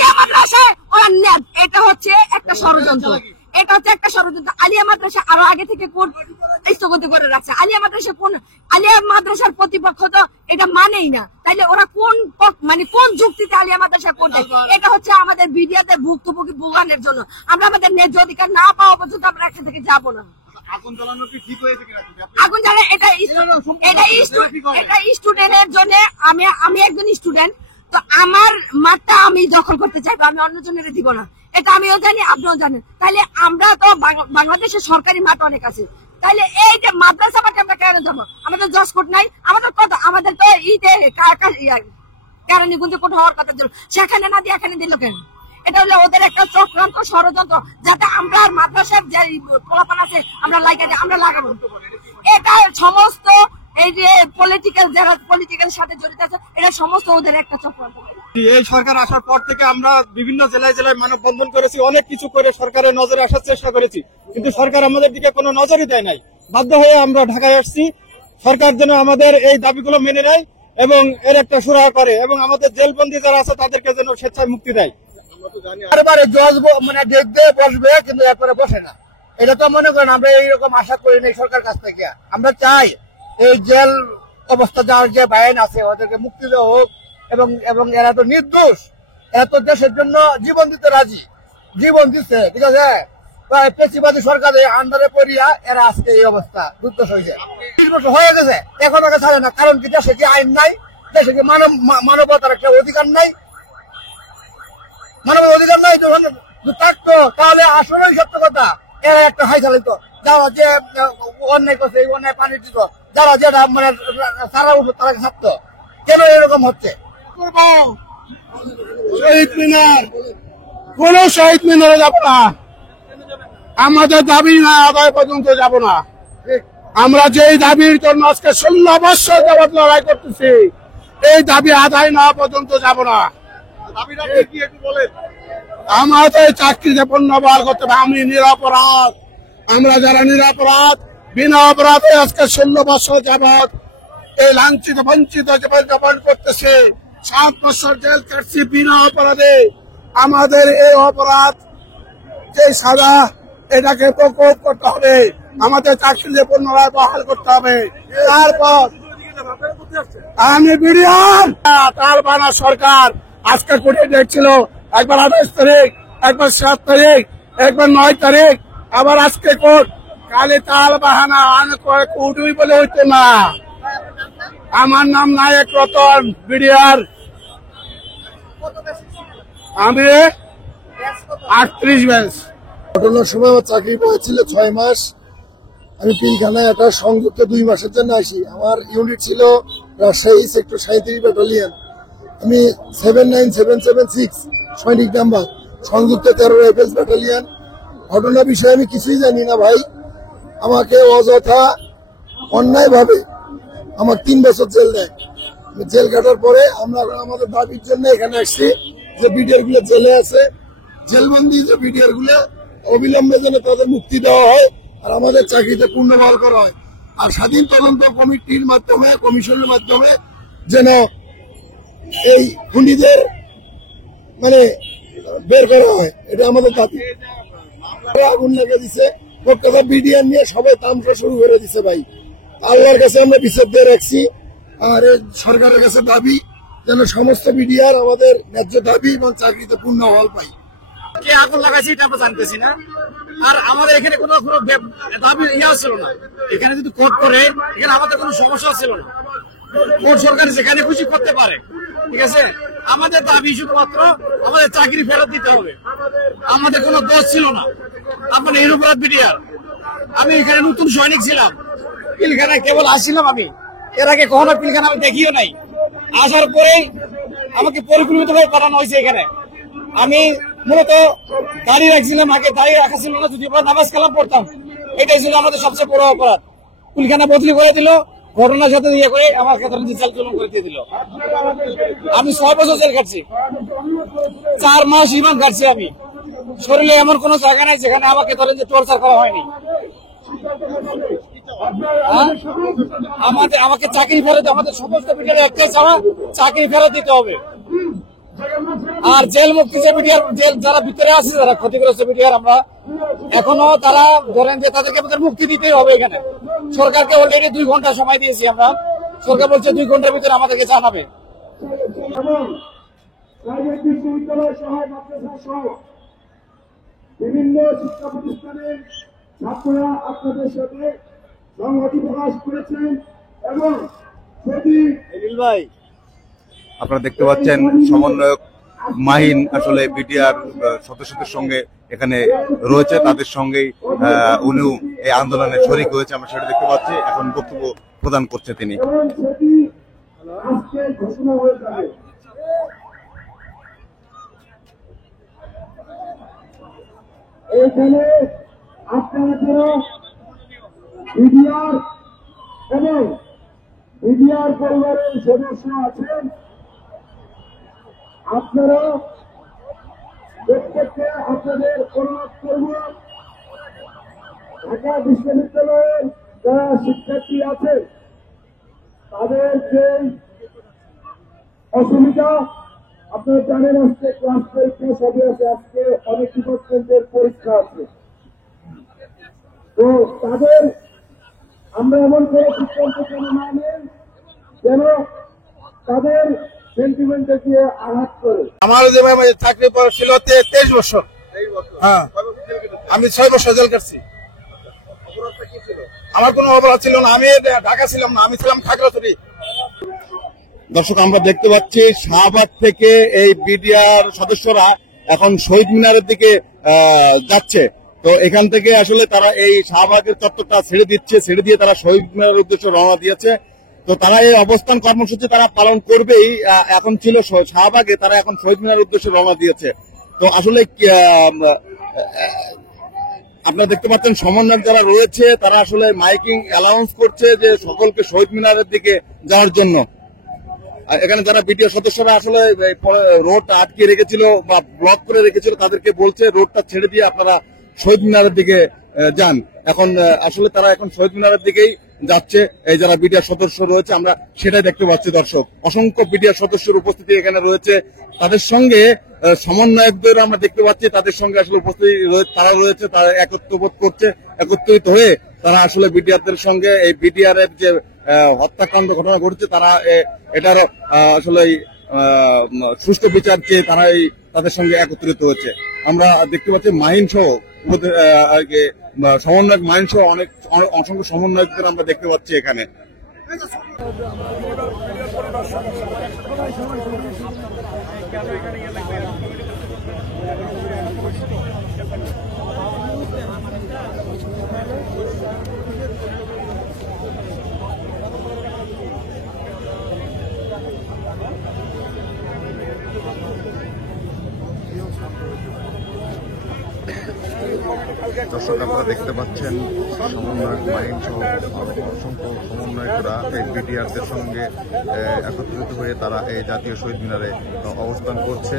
আলিয়া মাদ্রাসায় ওরা এটা হচ্ছে একটা ষড়যন্ত্র, এটা হচ্ছে একটা ষড়যন্ত্র। আলিয়া মাদ্রাসা আরো আগে থেকে কোন স্থগিত করে রাখছে। আলিয়া মাদ্রাসার প্রতিপক্ষ তো এটা মানেই না, তাইলে ওরা কোন মানে কোন যুক্তিতে আলিয়া মাদ্রাসা করবে? এটা হচ্ছে আমাদের বিডিয়াতে ভুক্তভোগী ভোগানের জন্য। আমরা আমাদের ন্যায্য অধিকার না পাওয়া পর্যন্ত আমরা এখান থেকে যাবো না। আগুন জ্বালানো কি ঠিক হয়েছে কিনা? আগুন জ্বালা এটা স্টুডেন্টের জন্য। আমি একজন স্টুডেন্ট, তো আমার মাঠটা আমি দখল করতে চাইবো, আমি অন্যজনের দিব না। এটা আমিও জানি, আপনিও জানেন। তাইলে আমরা তো বাংলাদেশের সরকারি মাঠ অনেক আছে, তাইলে এই যে মাদ্রাসা মাঠে আমরা কেন যাবো? আমাদের জজকোর্ট নাই, আমাদের কত, আমাদের তো কেরানীগঞ্জে কোর্ট হওয়ার কথা ছিল, সেখানে না দিয়ে এখানে দিল কেন? এটা হলো ওদের একটা চক্রান্ত, ষড়যন্ত্র, যাতে আমরা মাদ্রাসার যে পোলাপান আছে আমরা লাগাবো। এটা সমস্ত এই যে যারা পলিটিক্যাল সাথে জড়িত আছে, এটা সমস্ত ওদের একটা চক্রান্ত। এই সরকার আসার পর থেকে আমরা বিভিন্ন জেলায় জেলায় মানববন্ধন করেছি, অনেক কিছু করে সরকারের নজরে আসার চেষ্টা করেছি, কিন্তু সরকার আমাদের দিকে কোনো নজরই দেয় নাই। বাধ্য হয়ে আমরা ঢাকায় আসছি, সরকার যেন আমাদের এই দাবিগুলো মেনে নেয় এবং এর একটা সুরাহা করে এবং আমাদের জেলবন্দি যারা আছে তাদেরকে যেন স্বেচ্ছায় মুক্তি দেয়। বারবারে জজ মানে দেখবে বসবে, কিন্তু এরপরে বসে না। এটা তো মনে করেন আমরা এইরকম আশা করি না সরকার কাছ থেকে। আমরা চাই এই জেল অবস্থা যাওয়ার যে বাইন আছে ওদেরকে মুক্তি দেওয়া হোক, এবং এরা তো নির্দোষ, এরা তো দেশের জন্য জীবন দিতে রাজি, জীবন দিচ্ছে, ঠিক আছে। পেশিবাদী সরকারের আন্ডারে পড়িয়া এরা আজকে এই অবস্থা দুর্দশ হয়েছে। 20 বছর হয়ে গেছে, এখন আগে ছাড়ে না। কারণ কি দেশে কি আইন নাই? দেশে কি মানবতার একটা অধিকার নাই? মানবের অধিকার নাই যখন থাকতো, তাহলে আসলেই সত্য কথা এরা একটা হাই চালিত, যারা যে অন্যায় করছে এই অন্যায় পানি দিত, যারা যেটা মানে সারা উপর তারা ছাড়তো। কেন এরকম হচ্ছে? শহীদ মিনার, কোন শহীদ মিনারে যাব না, আমাদের দাবি না আদায় পর্যন্ত যাব না। আমরা যেই দাবির জন্য আজকে 16 বছর যাবত লড়াই করতেছি, এই দাবি আদায় না পর্যন্ত যাব না। আমাদের চাকরিতে পণ্য বহাল করতে হবে। আমি নিরপরাধ, আমরা যারা নিরপরাধ, বিনা অপরাধে আজকে 16 বছর যাবৎ এই লাঞ্ছিত বঞ্চিত জীবনযাপন করতেছে। 7 বছর জেল কাটছি বিনা অপরাধে। আমাদের এই অপরাধ যে সাজা, এটাকে প্রকোপ করতে হবে, আমাদের চাকরিতে পুনরায় বহাল করতে হবে। তারপর আমি বিডিআর তালবানা সরকার আজকে কোর্টে দেখছিল, একবার 28 তারিখ, একবার 7 তারিখ, একবার 9 তারিখ, আবার আজকে কোর্ট। কালে তাল বাহানা কোর্টই বলে হইতো না। আমার নাম নায়ক রতন, বিডিআর। আমি 38 ব্যাচ। ঘটনার সময় আমার চাকরি পেয়েছিল 6 মাস। আমি পিলখানায় একটা সংযুক্ত 2 মাসের জন্য আসি। আমার ইউনিট ছিল রাজশাহী সেক্টর 37 ব্যাটালিয়ন। আমি 79776 সৈনিক নাম্বার, সংযুক্ত 13 রাইফেলস ব্যাটালিয়ন। ঘটনা বিষয়ে আমি কিছুই জানি না ভাই। আমাকে অযথা অন্যায় ভাবে আমার 3 বছর জেল দেয়। জেল কাটার পরে আমরা আমাদের দাবির জন্য এখানে আসছি যে বিডিআর গুলো জেলে আছে, জেলবন্দি যে বিডিআর গুলো অবিলম্বে যেন তাদের মুক্তি দেওয়া হয় আর আমাদের চাকরিতে পুনর্বহাল করা হয়। আর স্বাধীন তদন্ত কমিটির মাধ্যমে, কমিশনের মাধ্যমে যেন এই খুনিদের মানে বের করা হয়, এটা আমাদের দাবি। আগুন লেগে দিচ্ছে, প্রত্যেকটা বিডিআর নিয়ে সবাই তামসা শুরু করে দিচ্ছে ভাই। আল্লাহর কাছে আমরা বিচার দিয়ে রাখছি, আর সরকারের কাছে দাবি যেন সমস্ত বিডিআর আমাদের ন্যায্য দাবি এবং চাকরিতে পুনর্বহাল পাই। কে আগুন লাগাইছে এটা আমরা জানতেছি না। আর আমাদের এখানে কোনো দাবি ছিল না। এখানে যদি কোর্ট করে, এখানে আমাদের কোনো সমস্যা ছিল না। কোর্ট সরকার যেখানে খুশি করতে পারে, ঠিক আছে। আমাদের দাবি শুধুমাত্র আমাদের চাকরি ফেরত দিতে হবে। আমাদের কোনো দোষ ছিল না। আপনার নিরপরাধ বিডিআর। আমি এখানে নতুন সৈনিক ছিলাম, পিলখানায় কেবল আসছিলাম। আমি এর আগে কখনো পিলখানা আমি দেখিও নাই। আসার পরেই আমাকে পরিকল্পিতভাবে পাঠানো হয়েছে এখানে। আমি মূলত দাঁড়িয়ে রাখছিলাম, আগে দাঁড়িয়ে রাখা ছিল না, যদি আমরা নামাজ কালাম পড়তাম। এটাই ছিল আমাদের সবচেয়ে বড় অপরাধ। পিলখানা বদলি করে দিল, ঘটনার সাথে ইয়ে করে আমার ক্ষেত্রে চাল চলন করে দিয়ে দিল। আমি 6 বছর জেল কাটছি, 4 মাস রিমান্ড কাটছি। আমি শরীরে এমন কোন জায়গা নাই যেখানে আমাকে ধরেন যে টর্চার করা হয়নি। আমাকে চাকরি ফেরত, আমাদের সমস্ত বিদ্যালয়ে একটাই চাওয়া, চাকরি ফেরত দিতে হবে। আর জেল মুক্তি যে বিটিআর জেল যারা ভিতরে আছে, যারা ক্ষতিগ্রস্ত বিটিআর, আমরা এখনো তারা ধরেন যে তাদেরকে আমাদের মুক্তি দিতেই হবে। এখানে সরকারকে অলরেডি 2 ঘন্টা সময় দিয়েছি আমরা, সরকার বলছে 2 ঘন্টার ভিতরে আমাদেরকে জানাবে। এবং প্রাইভেট বিশ্ববিদ্যালয় সহ মাদ্রাসা সহ বিভিন্ন শিক্ষা প্রতিষ্ঠানের ছাত্ররা আপনাদের সাথে সংহতি প্রকাশ করেছেন এবং যদি আপনারা দেখতে পাচ্ছেন সমন্বয়ক মাহিন আসলে বিটিআর সদস্যদের সঙ্গে এখানে রয়েছে, তাদের সঙ্গেই উনিও এই আন্দোলনে শরিক হয়েছে, আমরা সেটা দেখতে পাচ্ছি। এখন বক্তব্য প্রদান করছে তিনি। এবং সেটি আজকে ঘোষণা হয়ে যাবে। এইখানে আপনারা যারা বিডিআর এবং বিডিআর পরিবারের সদস্য আছেন, আপনারা প্রত্যেককে আপনাদের অনুরোধ করব, ঢাকা বিশ্ববিদ্যালয়ের যারা শিক্ষার্থী আছে তাদের যে অসুবিধা, আপনারা জানেন আজকে ক্লাস পরীক্ষা সবই আছে, আজকে অনেক ডিপার্টমেন্টের পরীক্ষা আছে। তো তাদের আমরা এমন করে সিদ্ধান্ত যেন না নেন যেন তাদের সেন্টিমেন্টে দিয়ে আঘাত করে। আমার যে চাকরি ছিল 23 বছর। হ্যাঁ, আমি 6 বছর জেল কাটছি। আমার কোনো অপরাধ ছিল না, আমি ঢাকা ছিলাম না, আমি ছিলাম খাগড়াছড়ি। দর্শক, আমরা দেখতে পাচ্ছি শাহবাগ থেকে এই বিডিআর সদস্যরা এখন শহীদ মিনারের দিকে যাচ্ছে। তো এখান থেকে আসলে তারা এই শাহবাগের চত্বরটা ছেড়ে দিচ্ছে, ছেড়ে দিয়ে তারা শহীদ মিনারের উদ্দেশ্যে রওনা দিয়েছে। তো তারা এই অবস্থান কর্মসূচি তারা পালন করবেই। এখন ছিল শাহবাগে, তারা এখন শহীদ মিনারের উদ্দেশ্যে রওনা দিয়েছে। তো আসলে আপনারা দেখতে পাচ্ছেন সমন্বয়ক যারা রয়েছে তারা আসলে মাইকিং অ্যানাউন্স করছে যে সকলকে শহীদ মিনারের দিকে যাওয়ার জন্য। এখানে যারা বিটিআর সদস্যরা আসলে রোড আটকে রেখেছিল বা ব্লক করে রেখেছিল তাদেরকে বলছে রোডটা ছেড়ে দিয়ে আপনারা শহীদ মিনারের দিকে যান। এখন আসলে তারা এখন শহীদ মিনারের দিকেই যাচ্ছে। এই যারা বিটিআর সদস্য রয়েছে আমরা সেটাই দেখতে পাচ্ছি। দর্শক, অসংখ্য বিটিআর সদস্যের উপস্থিতি এখানে রয়েছে, তাদের সঙ্গে সমন্বয়কদের আমরা দেখতে পাচ্ছি, তাদের সঙ্গে আসলে উপস্থিতি তারা রয়েছে, তারা একত্রবোধ করছে, একত্রিত হয়ে তারা আসলে বিটিআরদের সঙ্গে এই বিটিআর এর যে হত্যাকাণ্ড ঘটনা ঘটেছে তারা এটার আসলে সুষ্ঠু বিচার চেয়ে তারা তাদের সঙ্গে একত্রিত হয়েছে। আমরা দেখতে পাচ্ছি মাহিন সহ সমন্বয়ক মাহিন সহ অসংখ্য সমন্বয়কদের আমরা দেখতে পাচ্ছি এখানে। দর্শক, আপনারা দেখতে পাচ্ছেন সমন্বয়ক মাহিন সহ অসংখ্য সমন্বয়করা এই বিটিআরদের সঙ্গে একত্রিত হয়ে তারা এই জাতীয় শহীদ মিনারে অবস্থান করছে।